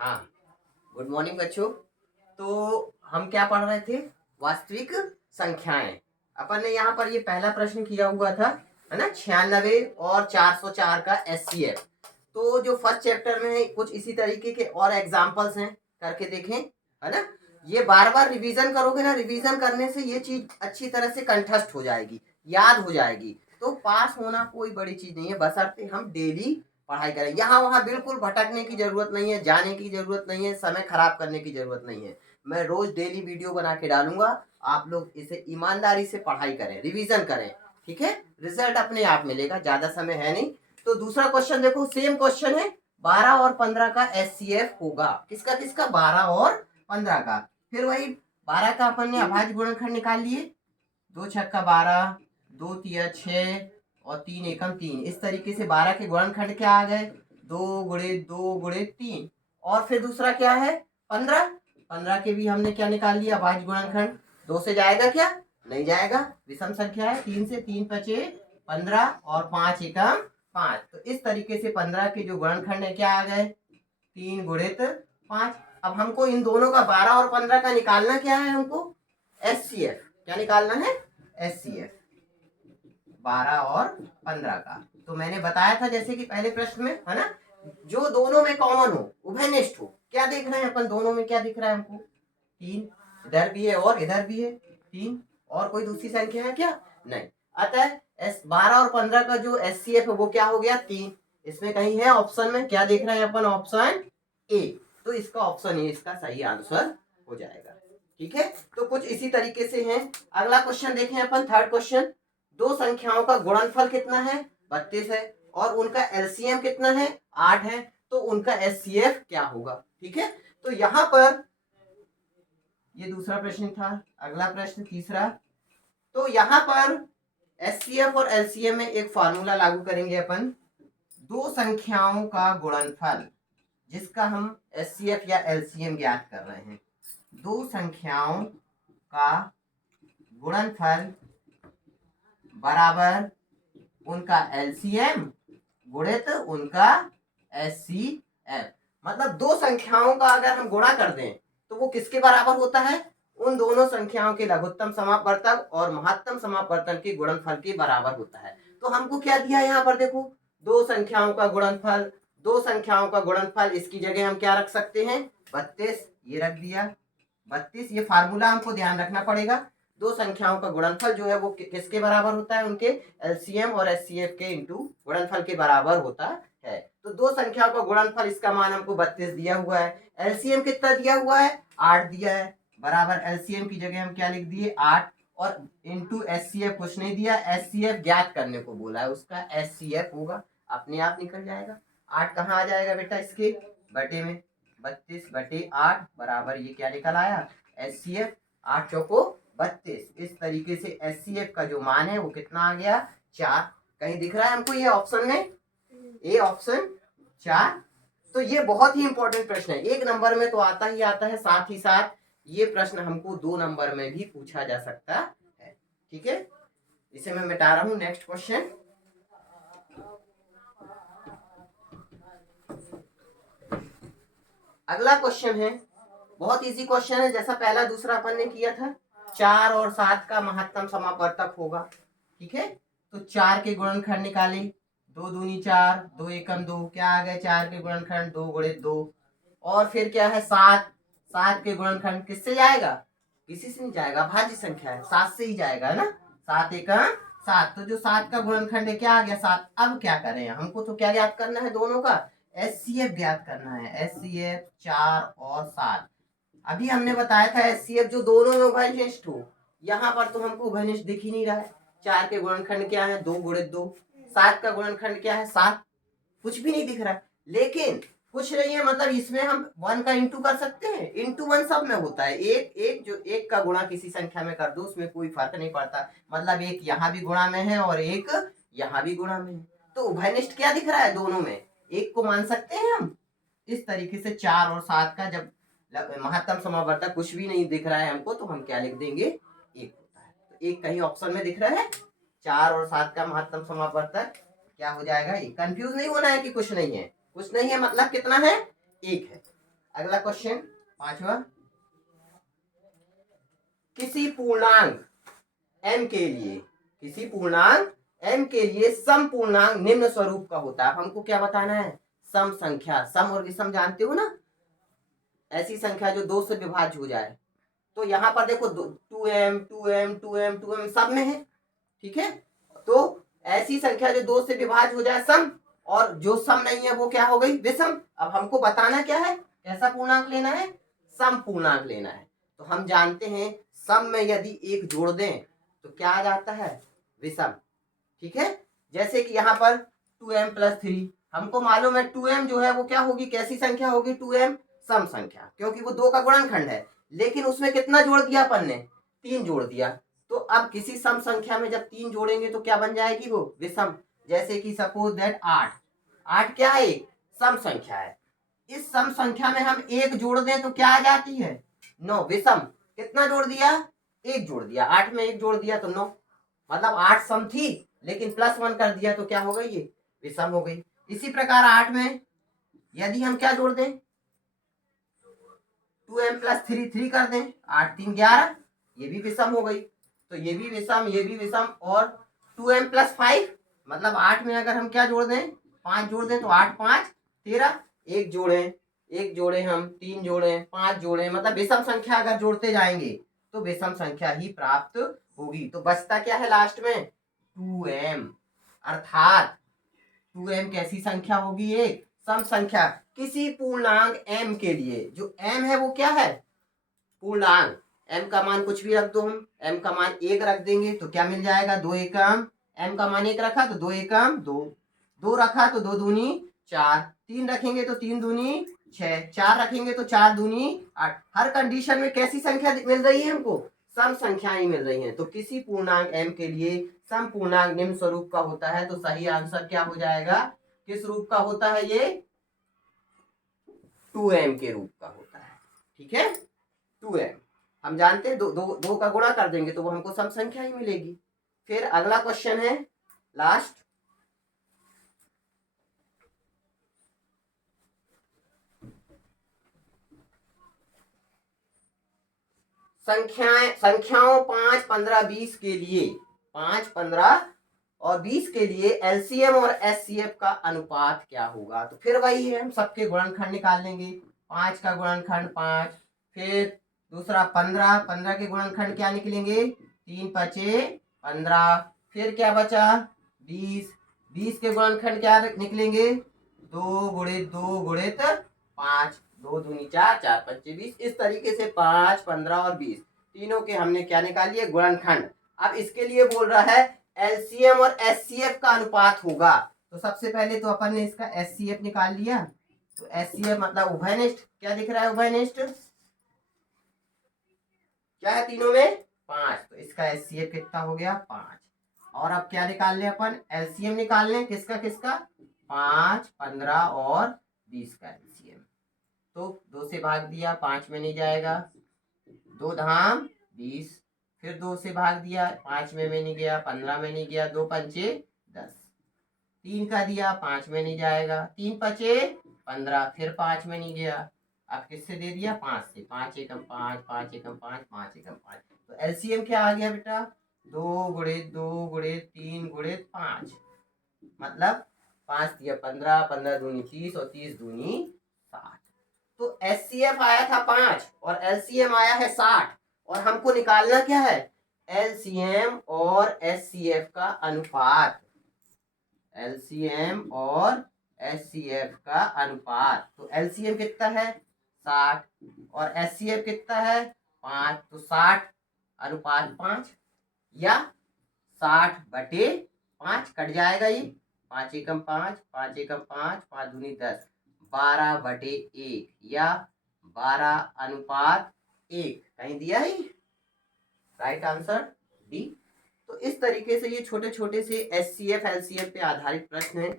हाँ, good morning बच्चों। तो हम क्या पढ़ रहे थे? वास्तविक संख्याएं। अपन ने यहाँ पर ये पहला प्रश्न किया हुआ था, है ना, 96 और 404 का एचसीएफ। तो जो फर्स्ट चैप्टर में है कुछ इसी तरीके के और एग्जाम्पल्स हैं, करके देखें, है ना। ये बार बार रिवीजन करोगे ना, रिवीजन करने से ये चीज अच्छी तरह से कंठस्थ हो जाएगी, याद हो जाएगी। तो पास होना कोई बड़ी चीज नहीं है, बशर्ते हम डेली पढ़ाई करें। यहाँ वहाँ बिल्कुल भटकने की जरूरत नहीं है, जाने की जरूरत नहीं है, समय खराब करने की जरूरत नहीं है। मैं रोज डेली वीडियो बना के डालूंगा, आप लोग इसे ईमानदारी से पढ़ाई करें, रिवीजन करें, ठीक है। रिजल्ट अपने आप मिलेगा, ज्यादा समय है नहीं। तो दूसरा क्वेश्चन देखो, सेम क्वेश्चन है, 12 और 15 का एचसीएफ होगा। किसका किसका? 12 और 15 का। फिर वही 12 का अपन ने अभाज्य गुणनखंड निकाल लिए, 2 छक्का 12, 2 तिया 6 और 3 एकम 3। इस तरीके से 12 के गुणनखंड क्या आ गए? 2 गुणे 2 गुणे 3। और फिर दूसरा क्या है? 15। 15 के भी हमने क्या निकाल लिया? अभाज्य गुणनखंड। 2 से जाएगा क्या? नहीं जाएगा, विषम संख्या है। 3 से 3 बचे 15 और 5 एकम 5। तो इस तरीके से 15 के जो गुणनखंड है क्या आ गए? 3 गुणित 5। अब हमको इन दोनों का 12 और 15 का निकालना क्या है? हमको एचसीएफ। क्या निकालना है? एचसीएफ 12 और 15 का। तो मैंने बताया था जैसे कि पहले प्रश्न में, है ना, जो दोनों में कॉमन हो, उभयनिष्ठ हो। क्या देख रहे हैं अपन? दोनों में क्या दिख रहा है हमको? 3 इधर भी है और इधर भी है 3। और कोई दूसरी संख्या है क्या? नहीं। अतः 12 और 15 का जो एचसीएफ है वो क्या हो गया? 3। इसमें कहीं है ऑप्शन में? क्या देख रहे हैं अपन? Option A. तो इसका ऑप्शन ए इसका सही आंसर हो जाएगा, ठीक है। तो कुछ इसी तरीके से है। अगला क्वेश्चन देखें अपन, थर्ड क्वेश्चन। दो संख्याओं का गुणनफल कितना है? 32 है। और उनका एलसीएम कितना है? 8 है। तो उनका एचसीएफ क्या होगा? ठीक है। तो यहां पर ये दूसरा प्रश्न था। अगला प्रश्न तीसरा। तो यहां पर एचसीएफ और एलसीएम में एक फार्मूला लागू करेंगे अपन। दो संख्याओं का गुणनफल, जिसका हम एचसीएफ या एलसीएम ज्ञात कर रहे हैं। दो संख्याओं का गुणनफल बराबर उनका एलसीएम गुणित उनका एचसीएफ। मतलब दो संख्याओं का अगर हम गुणा कर दें तो वो किसके बराबर होता है? उन दोनों संख्याओं के लघुत्तम समापवर्तक और महत्तम समापवर्तन के गुणनफल के बराबर होता है। तो हमको क्या दिया यहाँ पर? देखो, दो संख्याओं का गुणनफल, दो संख्याओं का गुणनफल, इसकी जगह हम क्या रख सकते हैं? 32। ये रख दिया 32। ये फार्मूला हमको ध्यान रखना पड़ेगा। दो संख्याओं का गुणनफल जो है वो किसके बराबर होता है? उनके एलसीएम और एचसीएफ के इंटू गुणनफल के बराबर होता है। तो दो संख्याओं का गुणनफल, इसका मान हमको 32 दिया हुआ है। एलसीएम कितना दिया हुआ है? 8 दिया है। बराबर एलसीएम की जगह हम क्या लिख दिए? 8। और इंटू एचसीएफ कुछ नहीं दिया, एचसीएफ ज्ञात करने को बोला है, उसका एचसीएफ होगा, अपने आप निकल जाएगा। 8 कहाँ आ जाएगा बेटा? इसके बटे में। 32 बटे 8 बराबर ये क्या निकल आया? एचसीएफ। 8 चौको 32। इस तरीके से एचसीएफ का जो मान है वो कितना आ गया? 4। कहीं दिख रहा है हमको ये ऑप्शन में? A option 4। तो ये बहुत ही इंपॉर्टेंट प्रश्न है, 1 नंबर में तो आता ही आता है, साथ ही साथ ये प्रश्न हमको 2 नंबर में भी पूछा जा सकता है, ठीक है। इसे मैं मिटा रहा हूं। Next question. अगला क्वेश्चन है, बहुत इजी क्वेश्चन है, जैसा पहला दूसरा अपन ने किया था। 4 और 7 का महत्तम समापवर्तक होगा, ठीक है। तो 4 के गुणनखंड निकाले, 2 दूनी 4, 2 एकम 2। क्या आ गए? 4 के गुणनखंड 2 गुणित 2। और फिर क्या है? 7। 7 के गुणनखंड किससे जाएगा? किसी से नहीं जाएगा, भाज्य संख्या है, 7 से ही जाएगा, है ना। 7 एकम 7। तो जो 7 का गुणनखंड है क्या आ गया? 7। अब क्या करें? हमको तो क्या ज्ञात करना है? दोनों का एचसीएफ ज्ञात करना है। एचसीएफ 4 और 7। अभी हमने बताया था एचसीएफ जो दोनों में उभयनिष्ठ हो। यहाँ पर तो हमको उभयनिष्ठ दिख ही नहीं रहा है। 4 के गुणनखंड क्या है? 2 गुणित 2। 7 का गुणनखंड क्या है? 7। कुछ भी नहीं दिख रहा है। लेकिन कुछ नहीं है, मतलब इसमें हम 1 का इंटू कर सकते हैं। इंटू 1 सब में होता है। एक एक जो एक का गुणा किसी संख्या में कर दो, उसमें कोई फर्क नहीं पड़ता। मतलब एक यहाँ भी गुणा में है और एक यहाँ भी गुणा में है। तो उभयनिष्ठ क्या दिख रहा है? दोनों में एक को मान सकते हैं हम। इस तरीके से 4 और 7 का जब महत्तम समावर्तक कुछ भी नहीं दिख रहा है हमको, तो हम क्या लिख देंगे? एक होता है। तो एक कहीं ऑप्शन में दिख रहा है। 4 और 7 का महत्तम समावर्तक क्या हो जाएगा? एक। कंफ्यूज नहीं होना है कि कुछ नहीं है। कुछ नहीं है मतलब कितना है? एक है। अगला क्वेश्चन पांचवा, किसी पूर्णांक m के लिए, किसी पूर्णांक m के लिए सम पूर्णांक निम्न स्वरूप का होता है। हमको क्या बताना है? सम संख्या। सम और विषम जानते हो ना, ऐसी संख्या जो 2 से विभाज्य हो जाए। तो यहाँ पर देखो 2m 2m 2m 2m सब में है, ठीक है। तो ऐसी संख्या जो 2 से विभाज्य हो जाए सम, और जो सम नहीं है वो क्या हो गई? विषम। अब हमको बताना क्या है? कैसा पूर्णांक लेना है? सम पूर्णांक लेना है। तो हम जानते हैं सम में यदि एक जोड़ दें तो क्या आ जाता है? विषम, ठीक है। जैसे कि यहाँ पर 2m + 3, हमको मालूम है 2m जो है वो क्या होगी? कैसी संख्या होगी? 2m सम संख्या, क्योंकि वो 2 का गुणनखंड है। लेकिन उसमें कितना जोड़ दिया अपन ने? 3 जोड़ दिया। तो अब किसी सम संख्या में जब 3 जोड़ेंगे तो क्या बन जाएगी? वो विषम। जैसे कि सपोज दैट 8, 8 क्या है? सम संख्या है। इस सम संख्या में हम 1 जोड़ दें तो क्या आ जाती है? 9, विषम। कितना जोड़ दिया? 1 जोड़ दिया। 8 में 1 जोड़ दिया तो 9, मतलब 8 सम थी, लेकिन +1 कर दिया तो क्या हो गई? ये विषम हो गई। इसी प्रकार 8 में यदि हम क्या जोड़ दें? 2m + 3, 3 कर दें, 8 3 11, ये भी विषम हो गई। तो ये भी विषम, ये भी विषम। और 2m + 5, मतलब 8 में अगर हम क्या जोड़ दें? 5 जोड़ दें तो 8 5 13, 1 जोड़ें, 1 जोड़े हम, 3 जोड़े, 5 जोड़े, मतलब विषम संख्या अगर जोड़ते जाएंगे तो विषम संख्या ही प्राप्त होगी। तो बचता क्या है लास्ट में? 2m। अर्थात 2m कैसी संख्या होगी? एक सम संख्या। किसी पूर्णांक m के लिए, जो m है वो क्या है? पूर्णांक। m का मान कुछ भी रख दो, हम m का मान 1 रख देंगे तो क्या मिल जाएगा? 2 एकम, m का मान 1 रखा तो 2 एकम 2, 2 रखा तो 2 दूनी 4, 3 रखेंगे तो 3 दूनी 6, 4 रखेंगे तो 4 दूनी 8। हर कंडीशन में कैसी संख्या मिल रही है हमको? सम संख्याएं मिल रही हैं। तो किसी पूर्णांक m के लिए सम पूर्णांक निम्न स्वरूप का होता है। तो सही आंसर क्या हो जाएगा? किस रूप का होता है? ये 2m के रूप का होता है, ठीक है। 2m हम जानते हैं, दो का गुणा कर देंगे तो वो हमको सम संख्या ही मिलेगी। फिर अगला क्वेश्चन है लास्ट, संख्याओं 5 15 20 के लिए, 5 15 और 20 के लिए एलसीएम और एचसीएफ का अनुपात क्या होगा? तो फिर वही है, हम सबके गुणनखंड निकाल लेंगे। 5 का गुणनखंड 5, फिर दूसरा 15, 15 के गुणनखंड क्या निकलेंगे? 3 5 15, फिर क्या बचा? 20, 20 के गुणनखंड क्या निकलेंगे? 2 × 2 × 5, 2 दूनी 4, 4 5 20। इस तरीके से 5 15 और 20 तीनों के हमने क्या निकाल लिए? गुणनखंड। अब इसके लिए बोल रहा है एलसीएम और एचसीएफ का अनुपात होगा। तो सबसे पहले तो अपन ने इसका एचसीएफ निकाल लिया। तो एचसीएफ मतलब उभयनिष्ठ। क्या दिख रहा है? उभयनिष्ठ। क्या है तीनों में? 5। तो इसका एचसीएफ कितना हो गया? 5। और अब क्या निकाल ले अपन? एलसीएम निकाल लें। किसका किसका? 5 15 और 20 का एलसीएम। तो 2 से भाग दिया, 5 में नहीं जाएगा, 2 धाम 20, फिर 2 से भाग दिया, 5 में नहीं गया, 15 में नहीं गया, 2 पंचे 10, 3 का दिया, 5 में नहीं जाएगा, 3 पचे 15, फिर 5 में नहीं गया। अब किससे दे दिया? 5 से। 5 एकम 5, 5 एकम 5, 5 एकम 5। तो एलसीएम क्या आ गया बेटा? 2 × 2 × 3 × 5, मतलब 5 दिया 15, 15 दूनी 30 और 30 दूनी 60। तो एचसीएफ आया था 5 और एलसीएम आया है 60, और हमको निकालना क्या है? एलसीएम और एचसीएफ का अनुपात। एलसीएम और एचसीएफ का अनुपात। तो एलसीएम कितना है? 60 और एचसीएफ कितना है? 5। तो 60:5 या 60/5 कट जाएगा ये। 5 एकम 5, 5 एकम 5, 5 दूनी 10, 12/1 या 12:1 कहीं दिया है? Right answer D. तो इस तरीके से ये छोटे छोटे से एचसीएफ एलसीएफ पे आधारित प्रश्न है।